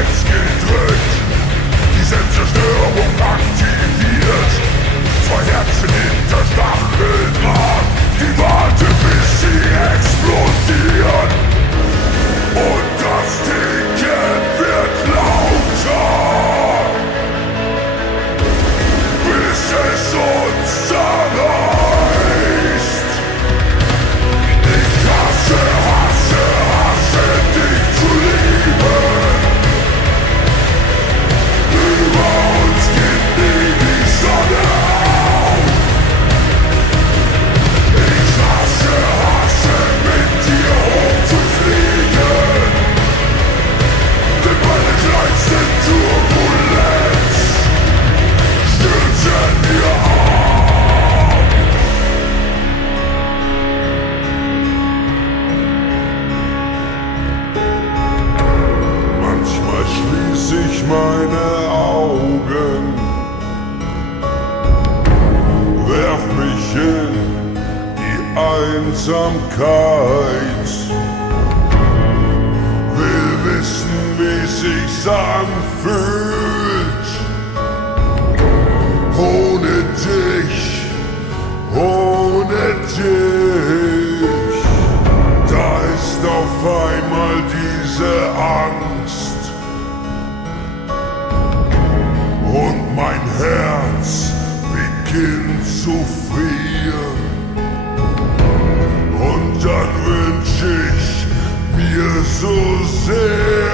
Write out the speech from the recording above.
Reflex gedrückt, die Selbstzerstörung aktiviert. Zwei Herzen hinter Stacheldraht, die warten bis sie explodieren. Und das Ticken wird lauter, bis es uns zerreißt. Ich hasse, hasse, hasse dich zu lieben. Über uns geht nie die Sonne auf. Ich hasse, hasse, mit dir hochzufliegen. Denn meine kleinste Turbulenz stürzen wir ab. Manchmal schließ ich meine Augen, werf mich in die Einsamkeit, will wissen, wie sich's anfühlt, ohne dich, ohne dich. Da ist auf einmal diese Angst und mein Herz beginnt zu frieren. Und dann wünsch ich mir so sehr,